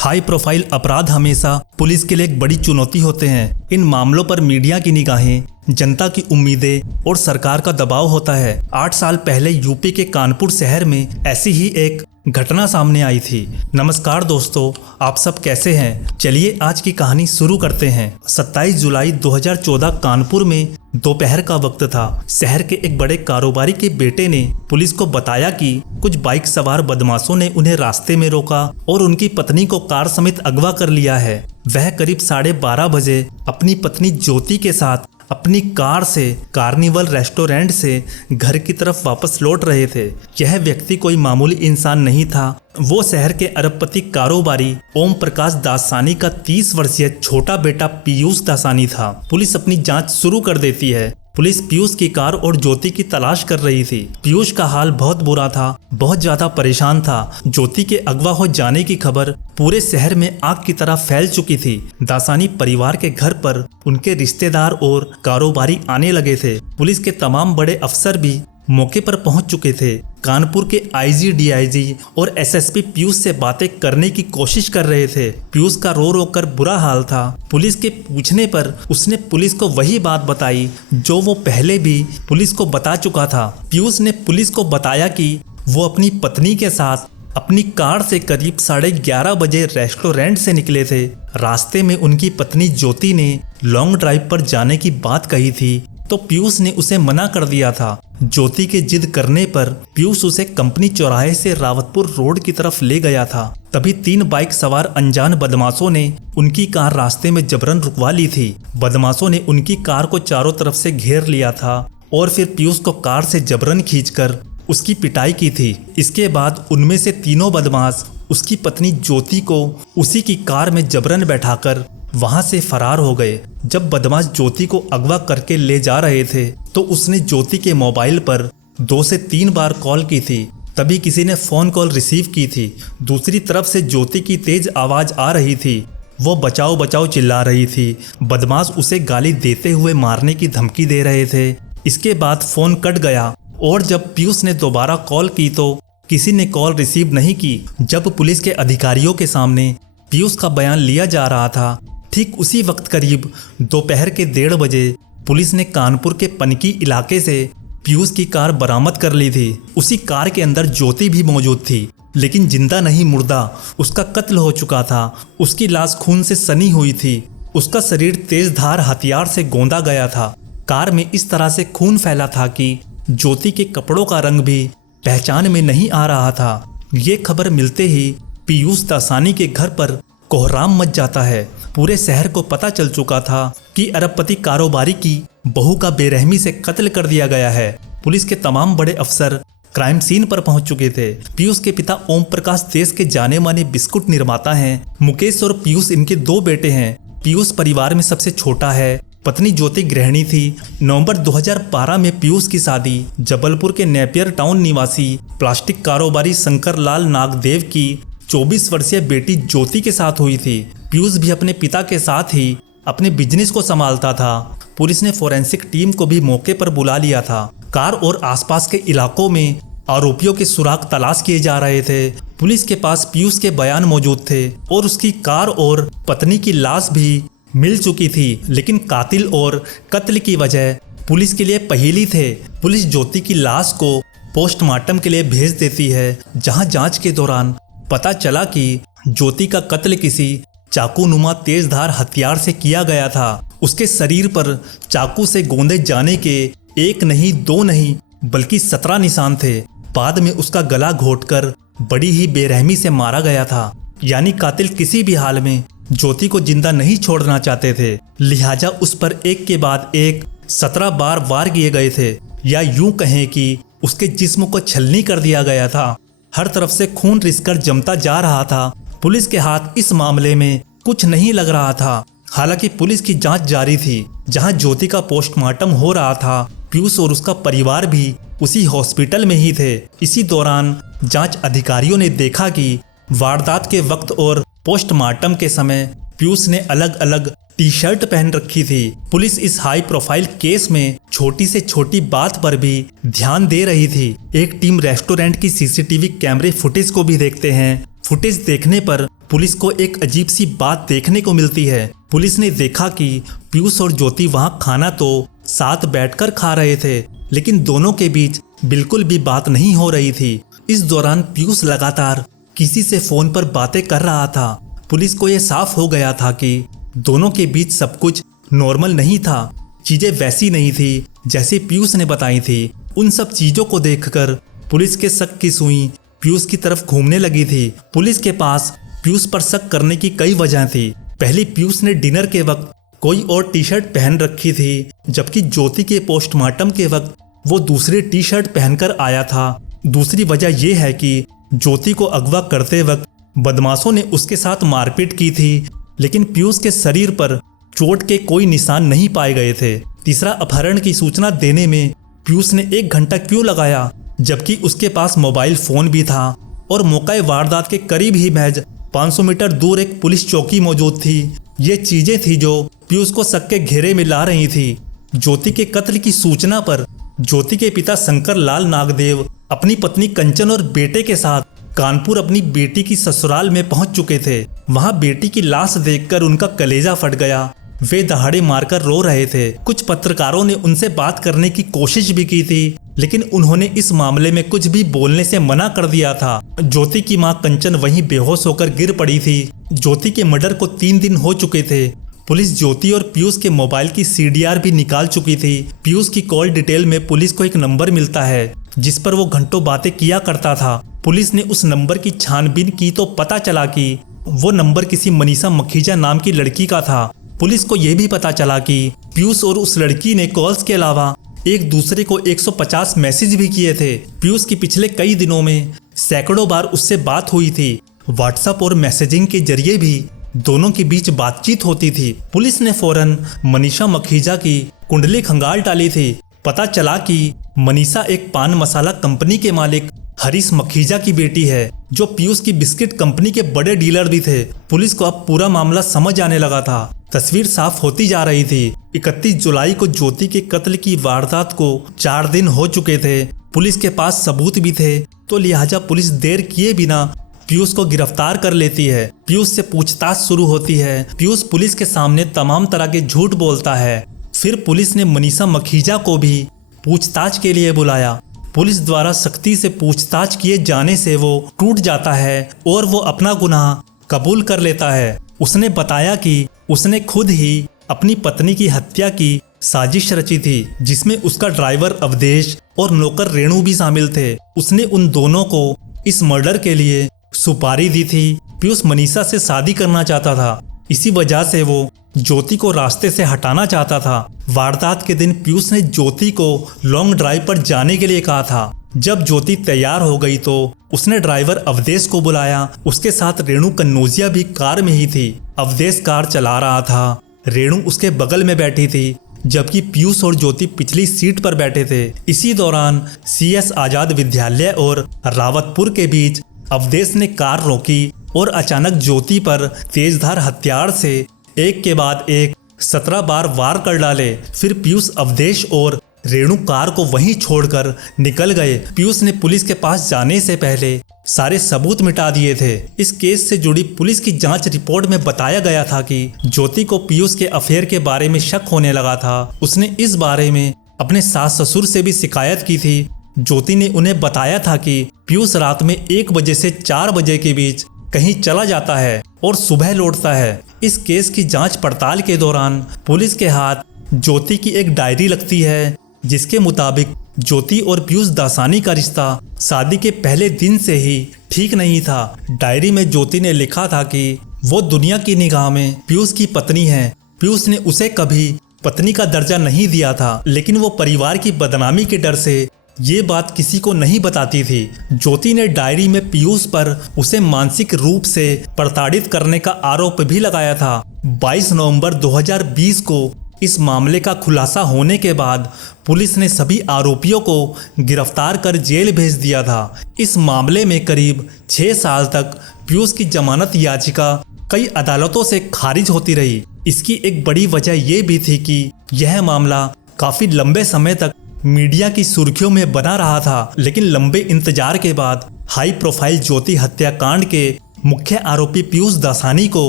High profile अपराध हमेशा police के लिए एक बड़ी चुनौती होते हैं। इन मामलों पर मीडिया की निगाहें, जनता की उम्मीदें और सरकार का दबाव होता है। 8 साल पहले यूपी के कानपुर शहर में ऐसी ही एक घटना सामने आई थी। नमस्कार दोस्तों, आप सब कैसे हैं? चलिए आज की कहानी शुरू करते हैं। 27 जुलाई 2014 कानपुर में दोपहर का वक्त था। शहर के एक बड़े कारोबारी के बेटे ने पुलिस को बताया कि कुछ बाइक सवार बदमाशों ने उन्हें रास्ते में रोका और उनकी पत्नी को कार समेत अगवा कर लिया है। वह करीब 12:30 बजे अपनी पत्नी ज्योति के साथ अपनी कार से कार्निवल रेस्टोरेंट से घर की तरफ वापस लौट रहे थे। यह व्यक्ति कोई मामूली इंसान नहीं था। वो शहर के अरबपति कारोबारी ओम प्रकाश दासानी का 30 वर्षीय छोटा बेटा पीयूष दासानी था। पुलिस अपनी जांच शुरू कर देती है। पुलिस पीयूष की कार और ज्योति की तलाश कर रही थी। पीयूष का हाल बहुत बुरा था, बहुत ज्यादा परेशान था। ज्योति के अगवा हो जाने की खबर पूरे शहर में आग की तरह फैल चुकी थी। दासानी परिवार के घर पर उनके रिश्तेदार और कारोबारी आने लगे थे। पुलिस के तमाम बड़े अफसर भी मौके पर पहुंच चुके थे। कानपुर के आईजी, डीआईजी और एसएसपी पीयूष से बातें करने की कोशिश कर रहे थे। पीयूष का रो रो कर बुरा हाल था। पुलिस के पूछने पर उसने पुलिस को वही बात बताई जो वो पहले भी पुलिस को बता चुका था। पीयूष ने पुलिस को बताया कि वो अपनी पत्नी के साथ अपनी कार से करीब 11:30 बजे रेस्टोरेंट से निकले थे। रास्ते में उनकी पत्नी ज्योति ने लॉन्ग ड्राइव पर जाने की बात कही थी तो पीयूष ने उसे मना कर दिया था। ज्योति के जिद करने पर पीयूष उसे कंपनी चौराहे से रावतपुर रोड की तरफ ले गया था। तभी 3 बाइक सवार अनजान बदमाशों ने उनकी कार रास्ते में जबरन रुकवा ली थी। बदमाशों ने उनकी कार को चारों तरफ से घेर लिया था और फिर पीयूष को कार से जबरन खींचकर उसकी पिटाई की थी। इसके बाद उनमें से तीनों बदमाश उसकी पत्नी ज्योति को उसी की कार में जबरन बैठाकर वहां से फरार हो गए। जब बदमाश ज्योति को अगवा करके ले जा रहे थे तो उसने ज्योति के मोबाइल पर 2 से 3 बार कॉल की थी। तभी किसी ने फोन कॉल रिसीव की थी। दूसरी तरफ से ज्योति की तेज आवाज आ रही थी। वो बचाओ बचाओ चिल्ला रही थी। बदमाश उसे गाली देते हुए मारने की धमकी दे रहे थे। इसके बाद फोन कट गया और जब पीयूष ने दोबारा कॉल की तो किसी ने कॉल रिसीव नहीं की। जब पुलिस के अधिकारियों के सामने पीयूष का बयान लिया जा रहा था, ठीक उसी वक्त करीब दोपहर के 1:30 बजे पुलिस ने कानपुर के पनकी इलाके से पीयूष की कार बरामद कर ली थी। उसी कार के अंदर ज्योति भी मौजूद थी, लेकिन जिंदा नहीं, मुर्दा। उसका कत्ल हो चुका था। उसकी लाश खून से सनी हुई थी। उसका शरीर तेज धार हथियार से गोंदा गया था। कार में इस तरह से खून फैला था कि ज्योति के कपड़ों का रंग भी पहचान में नहीं आ रहा था। ये खबर मिलते ही पीयूष दासानी के घर पर कोहराम मच जाता है। पूरे शहर को पता चल चुका था कि अरबपति कारोबारी की बहू का बेरहमी से कत्ल कर दिया गया है। पुलिस के तमाम बड़े अफसर क्राइम सीन पर पहुंच चुके थे। पीयूष के पिता ओम प्रकाश देश के जाने माने बिस्कुट निर्माता हैं। मुकेश और पीयूष इनके 2 बेटे हैं। पीयूष परिवार में सबसे छोटा है। पत्नी ज्योति गृहिणी थी। नवंबर 2012 में पीयूष की शादी जबलपुर के नेपियर टाउन निवासी प्लास्टिक कारोबारी शंकर लाल नागदेव की 24 वर्षीय बेटी ज्योति के साथ हुई थी। पीयूष भी अपने पिता के साथ ही अपने बिजनेस को संभालता था। पुलिस ने फोरेंसिक टीम को भी मौके पर बुला लिया था। कार और आसपास के इलाकों में आरोपियों के सुराग तलाश किए जा रहे थे। पुलिस के पास पीयूष के बयान मौजूद थे और उसकी कार और पत्नी की लाश भी मिल चुकी थी, लेकिन कातिल और कत्ल की वजह पुलिस के लिए पहेली थे। पुलिस ज्योति की लाश को पोस्टमार्टम के लिए भेज देती है, जहां जांच के दौरान पता चला कि ज्योति का कत्ल किसी चाकूनुमा तेजधार हथियार से किया गया था। उसके शरीर पर चाकू से गोंदे जाने के 1 नहीं 2 नहीं बल्कि 17 निशान थे। बाद में उसका गला घोंटकर बड़ी ही बेरहमी से मारा गया था। यानी कातिल किसी भी हाल में ज्योति को जिंदा नहीं छोड़ना चाहते थे, लिहाजा उस पर एक के बाद एक 17 बार वार किए गए थे, या यूं कहें कि उसके जिस्म को छलनी कर दिया गया था। हर तरफ से खून रिसकर जमता जा रहा था। पुलिस के हाथ इस मामले में कुछ नहीं लग रहा था। हालांकि पुलिस की जांच जारी थी। जहां ज्योति का पोस्टमार्टम हो रहा था, पीयूष और उसका परिवार भी उसी हॉस्पिटल में ही थे। इसी दौरान जांच अधिकारियों ने देखा कि वारदात के वक्त और पोस्टमार्टम के समय पीयूष ने अलग अलग टी शर्ट पहन रखी थी। पुलिस इस हाई प्रोफाइल केस में छोटी से छोटी बात पर भी ध्यान दे रही थी। एक टीम रेस्टोरेंट की सीसीटीवी कैमरे फुटेज को भी देखते हैं। फुटेज देखने पर पुलिस को एक अजीब सी बात देखने को मिलती है। पुलिस ने देखा कि पीयूष और ज्योति वहां खाना तो साथ बैठकर खा रहे थे, लेकिन दोनों के बीच बिल्कुल भी बात नहीं हो रही थी। इस दौरान पीयूष लगातार किसी से फोन पर बातें कर रहा था। पुलिस को यह साफ हो गया था कि दोनों के बीच सब कुछ नॉर्मल नहीं था। चीजें वैसी नहीं थी जैसे पीयूष ने बताई थी। उन सब चीजों को देखकर पुलिस के शक की सुई पीयूष की तरफ घूमने लगी थी। पुलिस के पास पीयूष पर शक करने की कई वजह थी। पहली, पीयूष ने डिनर के वक्त कोई और टी शर्ट पहन रखी थी, जबकि ज्योति के पोस्टमार्टम के वक्त वो दूसरी टी शर्ट पहनकर आया था। दूसरी वजह यह है कि ज्योति को अगवा करते वक्त बदमाशों ने उसके साथ मारपीट की थी, लेकिन पीयूष के शरीर पर चोट के कोई निशान नहीं पाए गए थे। तीसरा, अपहरण की सूचना देने में पीयूष ने 1 घंटा क्यों लगाया, जबकि उसके पास मोबाइल फोन भी था और मौके वारदात के करीब ही महज 500 मीटर दूर एक पुलिस चौकी मौजूद थी। ये चीजें थी जो पीयूष को शक के घेरे में ला रही थी। ज्योति के कत्ल की सूचना पर ज्योति के पिता शंकर लाल नागदेव अपनी पत्नी कंचन और बेटे के साथ कानपुर अपनी बेटी की ससुराल में पहुंच चुके थे। वहां बेटी की लाश देखकर उनका कलेजा फट गया। वे दहाड़े मारकर रो रहे थे। कुछ पत्रकारों ने उनसे बात करने की कोशिश भी की थी, लेकिन उन्होंने इस मामले में कुछ भी बोलने से मना कर दिया था। ज्योति की मां कंचन वहीं बेहोश होकर गिर पड़ी थी। ज्योति के मर्डर को 3 दिन हो चुके थे। पुलिस ज्योति और पीयूष के मोबाइल की CDR भी निकाल चुकी थी। पीयूष की कॉल डिटेल में पुलिस को एक नंबर मिलता है जिस पर वो घंटों बातें किया करता था। पुलिस ने उस नंबर की छानबीन की तो पता चला कि वो नंबर किसी मनीषा मखीजा नाम की लड़की का था। पुलिस को यह भी पता चला कि पीयूष और उस लड़की ने कॉल्स के अलावा एक दूसरे को 150 मैसेज भी किए थे। पीयूष की पिछले कई दिनों में सैकड़ों बार उससे बात हुई थी। व्हाट्सएप और मैसेजिंग के जरिए भी दोनों के बीच बातचीत होती थी। पुलिस ने फौरन मनीषा मखीजा की कुंडली खंगाल डाली थी। पता चला कि मनीषा एक पान मसाला कंपनी के मालिक हरीश मखीजा की बेटी है, जो पीयूष की बिस्किट कंपनी के बड़े डीलर भी थे। पुलिस को अब पूरा मामला समझ आने लगा था। तस्वीर साफ होती जा रही थी। 31 जुलाई को ज्योति के कत्ल की वारदात को 4 दिन हो चुके थे। पुलिस के पास सबूत भी थे, तो लिहाजा पुलिस देर किए बिना पीयूष को गिरफ्तार कर लेती है। पीयूष से पूछताछ शुरू होती है। पीयूष पुलिस के सामने तमाम तरह के झूठ बोलता है। फिर पुलिस ने मनीषा मखीजा को भी पूछताछ के लिए बुलाया। पुलिस द्वारा सख्ती से पूछताछ किए जाने से वो टूट जाता है और वो अपना गुनाह कबूल कर लेता है। उसने बताया कि उसने खुद ही अपनी पत्नी की हत्या की साजिश रची थी, जिसमें उसका ड्राइवर अवधेश और नौकर रेणु भी शामिल थे। उसने उन दोनों को इस मर्डर के लिए सुपारी दी थी। पीयूष मनीषा से शादी करना चाहता था, इसी वजह से वो ज्योति को रास्ते से हटाना चाहता था। वारदात के दिन पीयूष ने ज्योति को लॉन्ग ड्राइव पर जाने के लिए कहा था। जब ज्योति तैयार हो गई तो उसने ड्राइवर अवधेश को बुलाया। उसके साथ रेणु कन्नौजिया भी कार में ही थी। अवधेश कार चला रहा था, रेणु उसके बगल में बैठी थी, जबकि पीयूष और ज्योति पिछली सीट पर बैठे थे। इसी दौरान CS आजाद विद्यालय और रावतपुर के बीच अवधेश ने कार रोकी और अचानक ज्योति पर तेजधार हथियार से एक के बाद एक 17 बार वार कर डाले। फिर पीयूष, अवधेश और रेणु कार को वहीं छोड़कर निकल गए। पीयूष ने पुलिस के पास जाने से पहले सारे सबूत मिटा दिए थे। इस केस से जुड़ी पुलिस की जांच रिपोर्ट में बताया गया था कि ज्योति को पीयूष के अफेयर के बारे में शक होने लगा था। उसने इस बारे में अपने सास ससुर से भी शिकायत की थी। ज्योति ने उन्हें बताया था कि पीयूष रात में 1 बजे से 4 बजे के बीच कहीं चला जाता है और सुबह लौटता है। इस केस की जांच पड़ताल के दौरान पुलिस के हाथ ज्योति की एक डायरी लगती है, जिसके मुताबिक ज्योति और पीयूष दासानी का रिश्ता शादी के पहले दिन से ही ठीक नहीं था। डायरी में ज्योति ने लिखा था कि वो दुनिया की निगाह में पीयूष की पत्नी है। पीयूष ने उसे कभी पत्नी का दर्जा नहीं दिया था, लेकिन वो परिवार की बदनामी के डर से ये बात किसी को नहीं बताती थी। ज्योति ने डायरी में पीयूष पर उसे मानसिक रूप से प्रताड़ित करने का आरोप भी लगाया था। 22 नवंबर 2020 को इस मामले का खुलासा होने के बाद पुलिस ने सभी आरोपियों को गिरफ्तार कर जेल भेज दिया था। इस मामले में करीब 6 साल तक पीयूष की जमानत याचिका कई अदालतों से खारिज होती रही। इसकी एक बड़ी वजह यह भी थी कि यह मामला काफी लंबे समय तक मीडिया की सुर्खियों में बना रहा था, लेकिन लंबे इंतजार के बाद हाई प्रोफाइल ज्योति हत्याकांड के मुख्य आरोपी पीयूष दासानी को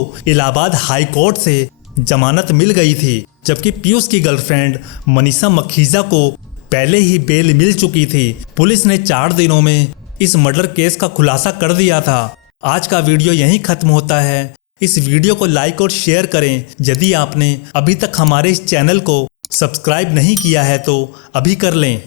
इलाहाबाद हाई कोर्ट से जमानत मिल गई थी, जबकि पीयूष की गर्लफ्रेंड मनीषा मखीजा को पहले ही बेल मिल चुकी थी। पुलिस ने 4 दिनों में इस मर्डर केस का खुलासा कर दिया था। आज का वीडियो यहीं खत्म होता है। इस वीडियो को लाइक और शेयर करें। यदि आपने अभी तक हमारे इस चैनल को सब्सक्राइब नहीं किया है तो अभी कर लें।